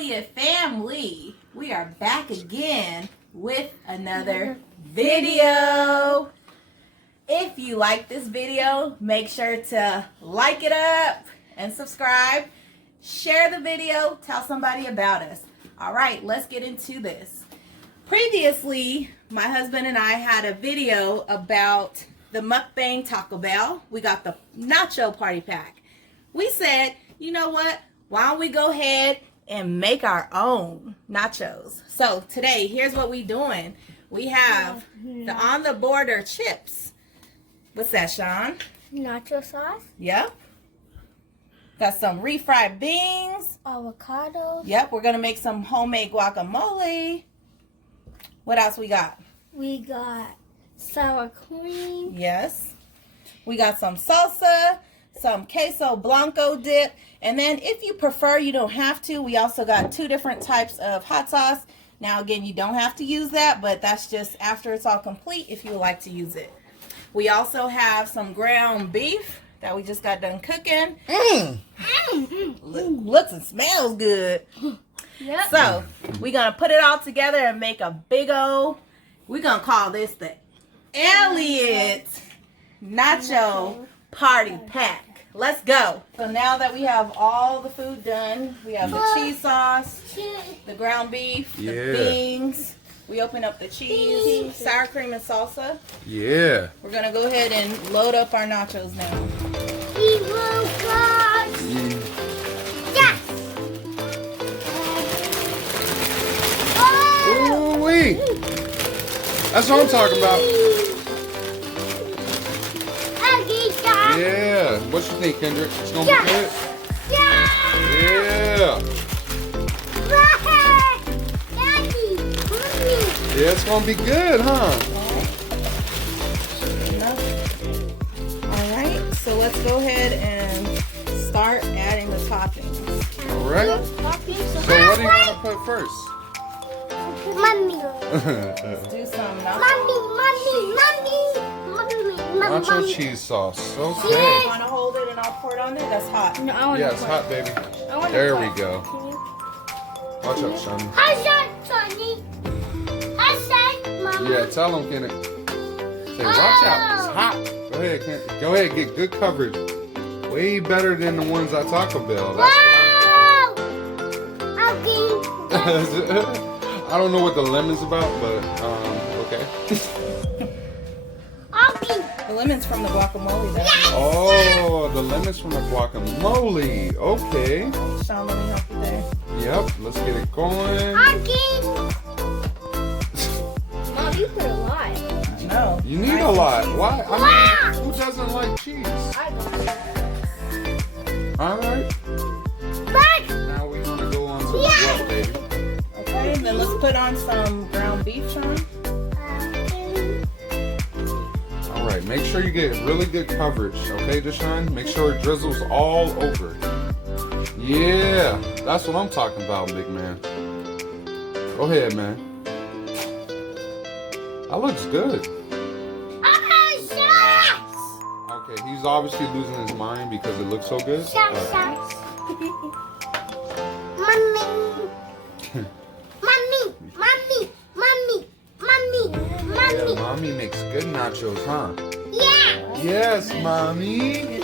Eliott family, we are back again with another video. If you like this video, make sure to like it up and subscribe. Share the video, tell somebody about us. All right, let's get into this. Previously, my husband and I had a video about the mukbang Taco Bell. We got the Nacho party pack. We said, you know what? Why don't we go ahead and make our own nachos? So today, here's what we doing. We have the On the Border chips. What's that, Sean? Nacho sauce. Yep. Got some refried beans. Avocado. Yep, we're going to make some homemade guacamole. What else we got? We got sour cream. Yes. We got some salsa, some queso blanco dip. And then if you prefer, you don't have to. We also got 2 different types of hot sauce. Now, again, you don't have to use that, but that's just after it's all complete if you would like to use it. We also have some ground beef that we just got done cooking. Looks and smells good. Yep. So, we're going to put it all together and make a big old, we're going to call this the Eliott Nacho Party Pack. Let's go. So now that we have all the food done, we have the cheese sauce, the ground beef, the beans. We open up the cheese, sour cream, and salsa. Yeah. We're going to go ahead and load up our nachos now. Yes. Ooh-wee. That's what I'm talking about. Yeah. What you think, Kendrick? It's gonna be good? Yeah. Yeah, it's gonna be good, huh? Alright, so let's go ahead and start adding the toppings. Alright. So what do you want to put first? Mommy. Let's do some nacho. Nacho cheese sauce. Okay. You want to hold it and I'll pour it on there? That's hot. No, I want Yeah, it's hot, baby. There we go. Watch out, Sonny. Yeah, tell him, Kenneth. Say, watch out. It's hot. Go ahead, Kenneth. Go ahead, get good coverage. Way better than the ones at Taco Bell. That's I don't know what the lemon's about, but okay. The lemon's from the guacamole. Oh, the lemon's from the guacamole. Okay. Sean, let me help you there. Yep, let's get it going. Mom, you put a lot. I know. You need a lot. Why? I mean, who doesn't like cheese? I don't. All right. Now we're gonna go on to the what, baby? Okay, then let's put on some ground beef, Sean. All right. Make sure you get really good coverage, okay, Deshaun? Make sure it drizzles all over. Yeah, that's what I'm talking about, big man. Go ahead, man. That looks good. Okay, he's obviously losing his mind because it looks so good. Yeah, mommy makes good nachos, huh? Yes, mommy.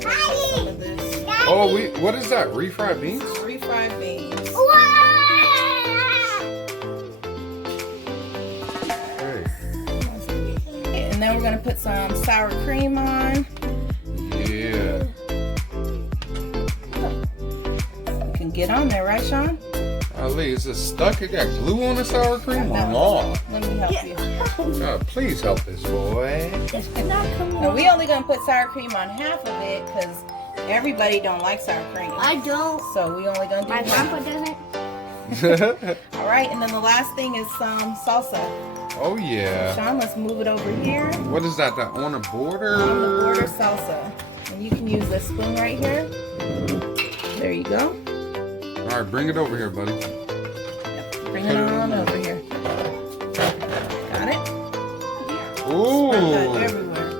Some of this. Oh, what is that? Refried beans? Refried beans. Okay. And then we're going to put some sour cream on. Yeah. You can get on there, right, Sean? Ali, is it stuck? It got glue on the sour cream or no? Let me help you. God, please help this boy. No, we only going to put sour cream on half of it because everybody don't like sour cream. I don't. So we only going to do My half. grandpa doesn't. All right, and then the last thing is some salsa. Oh, yeah. Sean, let's move it over here. What is that? The on the border? On the border salsa. And you can use this spoon right here. There you go. All right, bring it over here, buddy. Yep. Bring it on over here. Got it? Ooh. Spread that everywhere.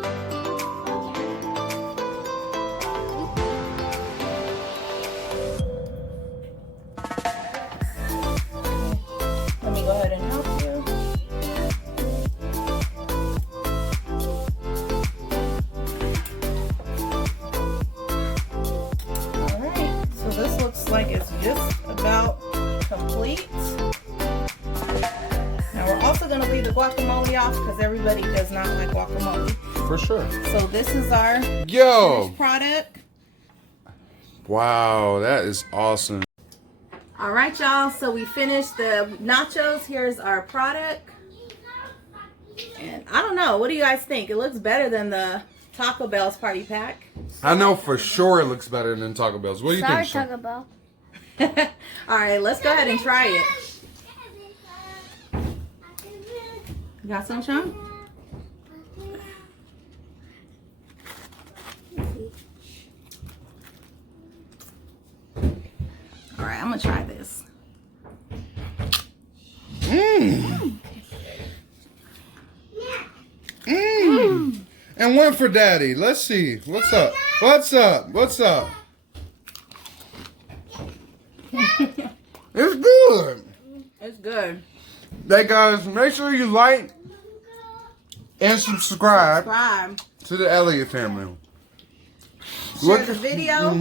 like it's just about complete. Now we're also going to leave the guacamole off because everybody does not like guacamole. For sure. So this is our Yo! finished product. Wow, that is awesome. All right, y'all. So we finished the nachos. Here's our product. And I don't know. What do you guys think? It looks better than the Taco Bell's party pack. I know for sure it looks better than Taco Bell's. What do you Sorry, think, Sean? Taco Bell. All right, let's go ahead and try it. You got some, Sean? All right, I'm gonna try this. Mmm. Mmm. And one for Daddy. Let's see. What's up? What's up? What's up? It's good. It's good. Hey guys, make sure you like and subscribe Subscribe. to the Eliott family. Share the video.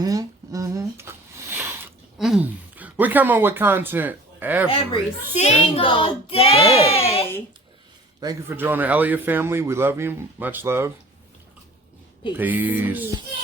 We come up with content Every single day. Thank you for joining Eliott family. We love you. Much love. Peace. Peace.